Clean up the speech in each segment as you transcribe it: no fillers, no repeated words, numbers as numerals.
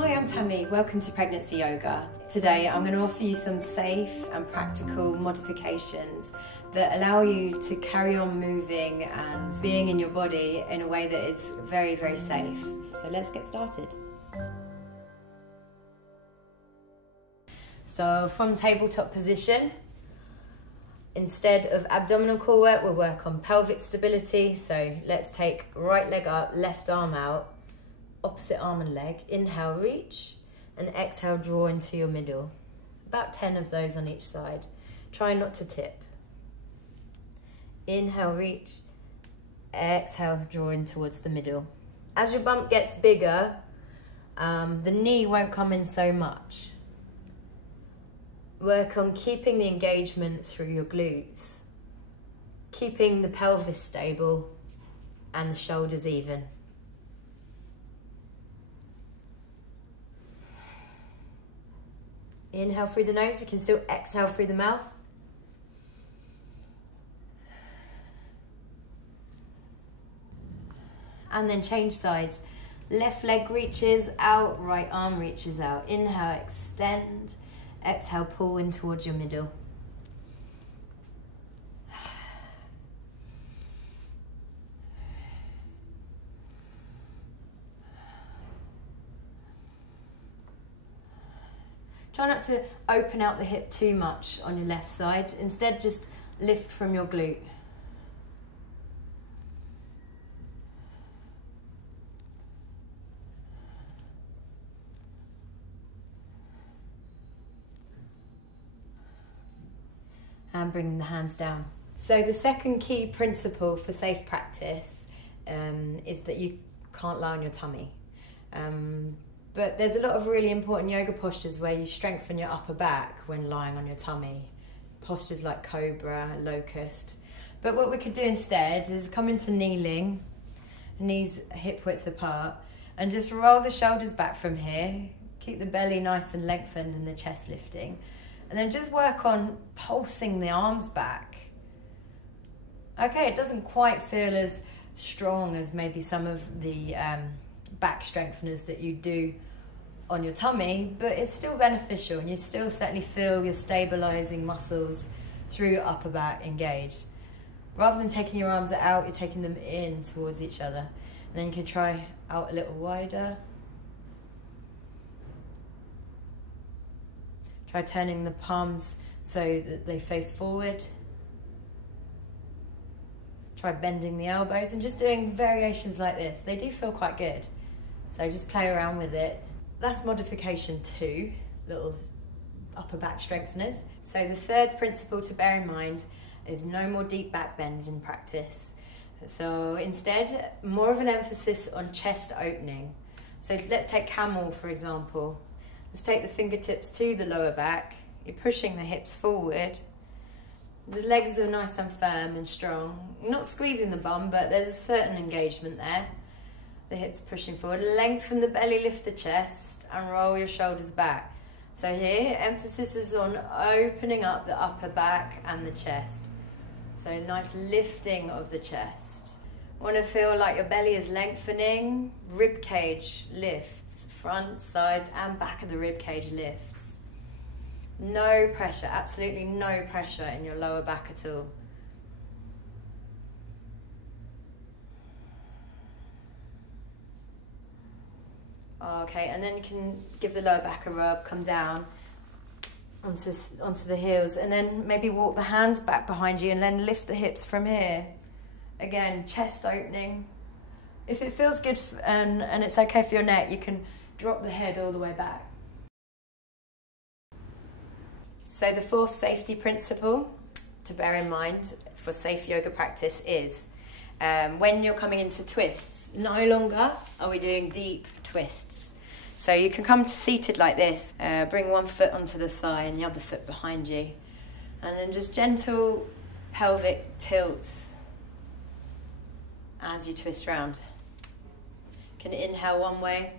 Hi, I'm Tammy. Welcome to Pregnancy Yoga. Today I'm going to offer you some safe and practical modifications that allow you to carry on moving and being in your body in a way that is very, very safe. So let's get started. So from tabletop position, instead of abdominal core work, we'll work on pelvic stability. So let's take right leg up, left arm out, opposite arm and leg. Inhale, reach, and exhale, draw into your middle. About 10 of those on each side. Try not to tip. Inhale, reach, exhale, draw in towards the middle. As your bump gets bigger, the knee won't come in so much. Work on keeping the engagement through your glutes, keeping the pelvis stable and the shoulders even. Inhale through the nose, you can still exhale through the mouth. And then change sides. Left leg reaches out, right arm reaches out. Inhale, extend. Exhale, pull in towards your middle. Try not to open out the hip too much on your left side. Instead, just lift from your glute. And bringing the hands down. So the second key principle for safe practice is that you can't lie on your tummy. But there's a lot of really important yoga postures where you strengthen your upper back when lying on your tummy. Postures like cobra, locust. But what we could do instead is come into kneeling, knees hip width apart, and just roll the shoulders back from here. Keep the belly nice and lengthened and the chest lifting. And then just work on pulsing the arms back. Okay, it doesn't quite feel as strong as maybe some of the back strengtheners that you do on your tummy, but it's still beneficial and you still certainly feel your stabilizing muscles through your upper back engaged. Rather than taking your arms out, you're taking them in towards each other. And then you can try out a little wider. Try turning the palms so that they face forward. Try bending the elbows and just doing variations like this. They do feel quite good. So just play around with it. That's modification 2, little upper back strengtheners. So the third principle to bear in mind is no more deep back bends in practice. So instead, more of an emphasis on chest opening. So let's take camel, for example. Let's take the fingertips to the lower back. You're pushing the hips forward. The legs are nice and firm and strong. You're not squeezing the bum, but there's a certain engagement there. The hips pushing forward. Lengthen the belly, lift the chest, and roll your shoulders back. So here, emphasis is on opening up the upper back and the chest. So nice lifting of the chest. Want to feel like your belly is lengthening. Rib cage lifts, front, sides, and back of the rib cage lifts. No pressure, absolutely no pressure in your lower back at all. Okay, and then you can give the lower back a rub, come down onto the heels, and then maybe walk the hands back behind you and then lift the hips from here. Again, chest opening. If it feels good and it's okay for your neck, you can drop the head all the way back. So the fourth safety principle to bear in mind for safe yoga practice is when you're coming into twists, no longer are we doing deep twists. So you can come to seated like this, bring one foot onto the thigh and the other foot behind you, and then just gentle pelvic tilts as you twist round. You can inhale one way,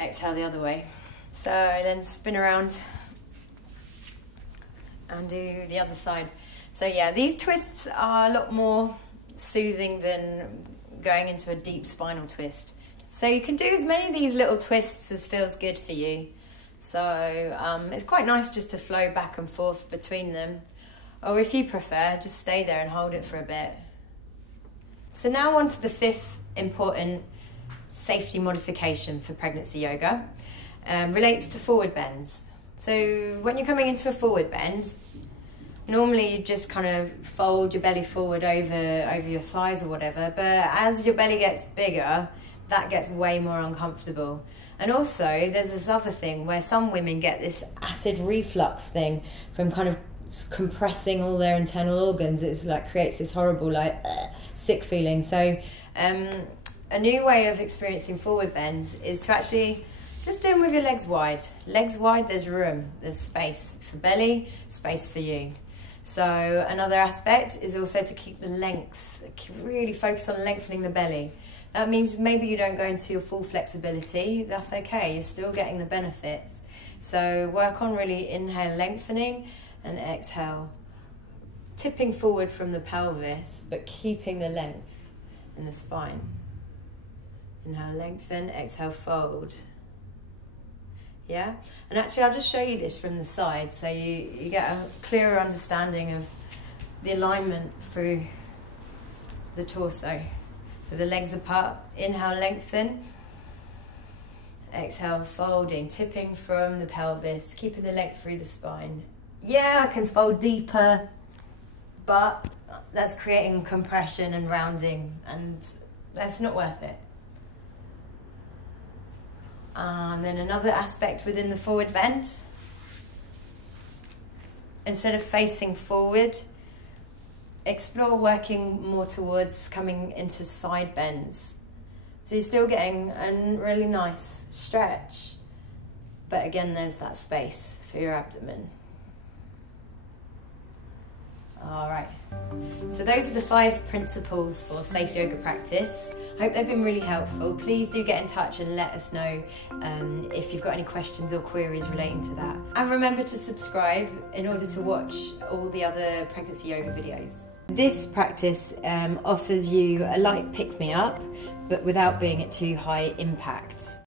exhale the other way. So then spin around and do the other side. So yeah, these twists are a lot more soothing than going into a deep spinal twist. So you can do as many of these little twists as feels good for you. So it's quite nice just to flow back and forth between them. Or if you prefer, just stay there and hold it for a bit. So now on to the fifth important safety modification for pregnancy yoga. Relates to forward bends. So when you're coming into a forward bend, normally you just kind of fold your belly forward over your thighs or whatever, but as your belly gets bigger, that gets way more uncomfortable. And also there's this other thing where some women get this acid reflux thing from kind of compressing all their internal organs. It's like creates this horrible sick feeling. So a new way of experiencing forward bends is to actually just do them with your legs wide. Legs wide, there's room, there's space for belly, space for you. So another aspect is also to keep the length, really focus on lengthening the belly. That means maybe you don't go into your full flexibility, that's okay, you're still getting the benefits. So work on really inhale lengthening and exhale tipping forward from the pelvis but keeping the length in the spine. Inhale lengthen, exhale fold. Yeah, and actually I'll just show you this from the side so you get a clearer understanding of the alignment through the torso. So the legs apart, inhale lengthen, exhale folding, tipping from the pelvis, keeping the length through the spine. Yeah, I can fold deeper, but that's creating compression and rounding, and that's not worth it. And then another aspect within the forward bend, instead of facing forward, explore working more towards coming into side bends. So you're still getting a really nice stretch, but again there's that space for your abdomen. All right, so those are the 5 principles for safe yoga practice. I hope they've been really helpful. Please do get in touch and let us know if you've got any questions or queries relating to that. And remember to subscribe in order to watch all the other pregnancy yoga videos. This practice offers you a light pick-me-up, but without being at too high impact.